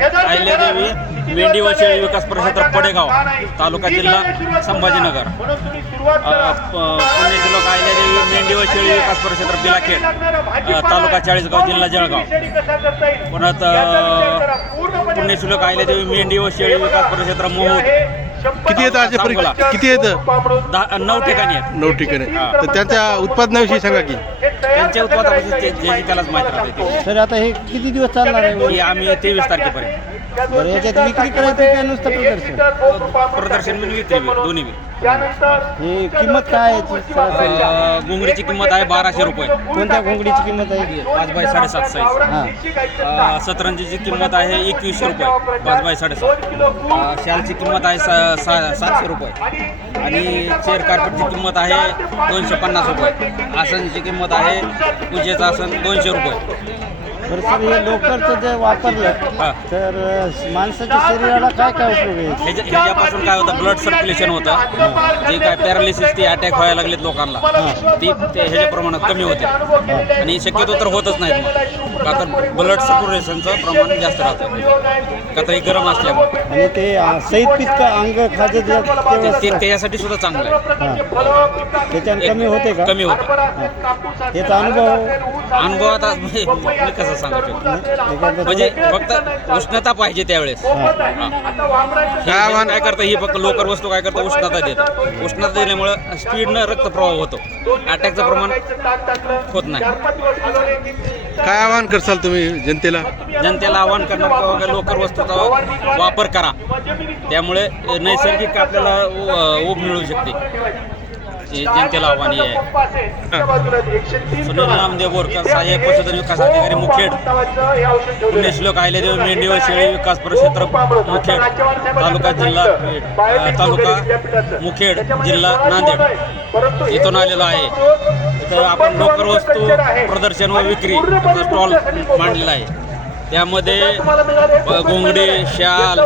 अहिल्यादेवी मेंढी व शेळी विकास परिषद पडेगाव तालुका जिल्हा संभाजीनगर पुण्यश्लोक अहिल्यादेवी मेंढी व शेळी विकास परिषद बिलाखेड तालुका चाळीसगाव जिल्हा जळगाव पुन्हा पुण्यश्लोक अहिल्यादेवी मेंढी व शेळी विकास परिषद मोहोळ किती येतं आज किती येतं 9 ठिकाणी आहेत 9 ठिकाणी तर त्यांच्या उत्पादनाविषयी सांगा की त्यांच्या उत्पादनाविषयी त्यालाच माहिती राहते सर आता हे किती दिवस चालणार आहे की आम्ही 23 तारखेपर्यंत बरं याच्यात विक्री करायचं काय नुसतं प्रदर्शन प्रदर्शन म्हणून विक्री दोन्ही हे किंमत काय आहे याची सरासरी? घोंगडीची किंमत आहे 1200 रुपये कोणत्या घोंगडीची किंमत आहे 5 बाय 7.5 साईज सतरंजीची किंमत आहे 2100 रुपये 5 बाय 7.5 शालची किंमत आहे 700 रुपये आणि चेअर कार्पेटची किंमत आहे 250 रुपये आसनची किंमत आहे पूजेचं आसन 200 रुपये बरं सर हे लोकलचं जे वापरलं तर माणसाच्या शरीराला काय काय उपयोग आहे ह्याच्यापासून काय होतं ब्लड सर्क्युलेशन होतं जे काय पॅरालिसिस ते अटॅक व्हायला लागलेत लोकांना ती ह्याच्या प्रमाणात कमी होते आणि शक्यतो तर होतच नाहीत मग का तर ब्लड सर्क्युलेशनचं प्रमाण जास्त राहतं का तर हे गरम असल्यामुळे आणि ते सहित पित्त अंग खाद्य त्याच्यासाठी सुद्धा चांगलं आहे त्याच्याने कमी होते का कमी होतं याचा अनुभव आता मी कसं सांगतो म्हणजे फक्त उष्णता पाहिजे त्यावेळेस काय करतं ही फक्त लोकर वस्तू काय करतं उष्णता देतं उष्णता दिल्यामुळं स्पीडनं रक्तप्रवाह होतो अटॅकचं प्रमाण होत नाही काय आवाहन करसाल तुम्ही जनतेला आवाहन करणार की लोकर वस्तूचा वापर करा त्यामुळे नैसर्गिक आपल्याला ऊब मिळू शकते जनतेला आव्हान आहे सुनील नामदेव बोरकर सहाय्यक पशुधन विकास अधिकारी मुखेड पुण्यश्लोक अहिल्यादेवी मेंढी व शेळी विकास परिषद मुखेड तालुका मुखेड जिल्हा नांदेड इथून आलेलो आहे इथं आपण लोकर वस्तू प्रदर्शन व विक्री स्टॉल मांडलेला आहे त्यामध्ये घोंगडी शाल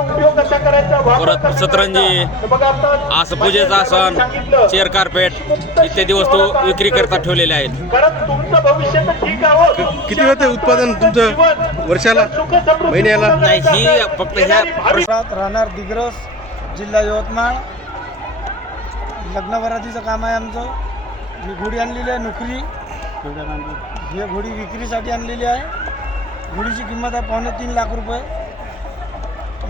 परत सतरंजी असं पूजेचं आसन चेअर कार्पेट इत्यादी वस्तू विक्री करता ठेवलेल्या आहेत किती होते उत्पादन तुमचं वर्षाला महिन्याला नाही ही फक्त ह्या राहणार दिग्रस जिल्हा यवतमाळ लग्नवरातीचं काम आहे आमचं मी घोडी आणलेली आहे नोकरी ही घोडी विक्रीसाठी आणलेली आहे घोडीची किंमत आहे 2.5 लाख रुपये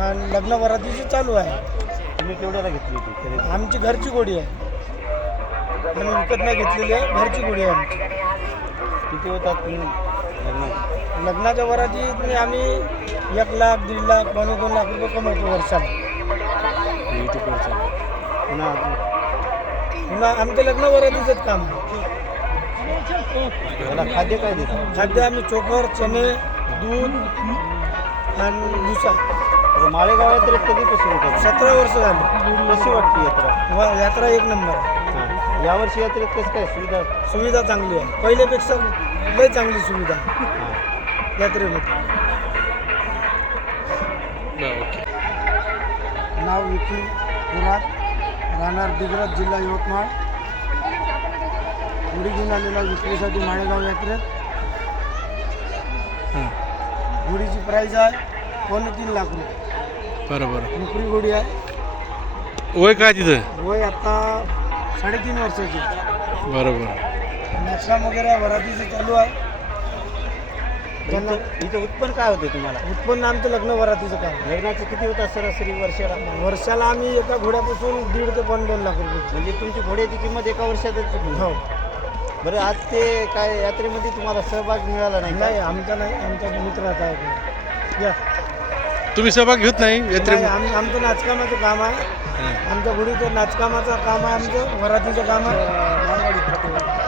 आणि लग्न वरातीची चालू आहे तुम्ही केवढ्याला घेतली होती आमची घरची घोडी आहे आम्ही विकत नाही घेतलेली आहे घरची घोडी आहे आमची किती होतात तुम्ही लग्नाच्या वरातीत आम्ही 1 लाख 1.5 लाख 2.5 लाख रुपये कमवतो वर्षाला पुन्हा आमचं लग्न वरातीचंच काम आहे खाद्य काय देतात खाद्य आम्ही चोकर चणे दूध आणि भुसा माळेगाव यात्रेत कधीपासून होतात 17 वर्ष झाली कशी वाटते यात्रा यात्रा 1 नंबर यावर्षी यात्रेत कसं काय सुविधा चांगली आहे पहिल्यापेक्षा लय चांगली सुविधा आहे यात्रेमध्ये नाव विकी पुरात राहणार दिग्रस जिल्हा यवतमाळ घोडी घेऊन आलेला विक्रीसाठी माळेगाव यात्रेत घोडीची प्राईज आहे 2.5 लाख रुपये बरोबर नोकरी घोडी आहे वय काय तिथं वय आता 3.5 वर्षाची बरोबर नक्षाम वगैरे वरातीचं चालू आहे त्यांना इथं उत्पन्न काय होते तुम्हाला उत्पन्न आमचं लग्न वरातीचं काम लग्नाचं किती होतात सरासरी वर्षाला आम्ही एका घोड्यापासून 1.5 ते 2 लाख रुपये म्हणजे तुमची घोड्याची किंमत एका वर्षातच हो बरं आज ते काय यात्रेमध्ये तुम्हाला सहभाग मिळाला नाही आमचा नाही आमच्या मित्राचा आहे या तुम्ही सहभाग घेत नाही यात्रेमध्ये आमचं नाचकामाचं काम आहे आमच्या घोडीचं नाचकामाचं काम आहे आमचं वरातीचं काम आहे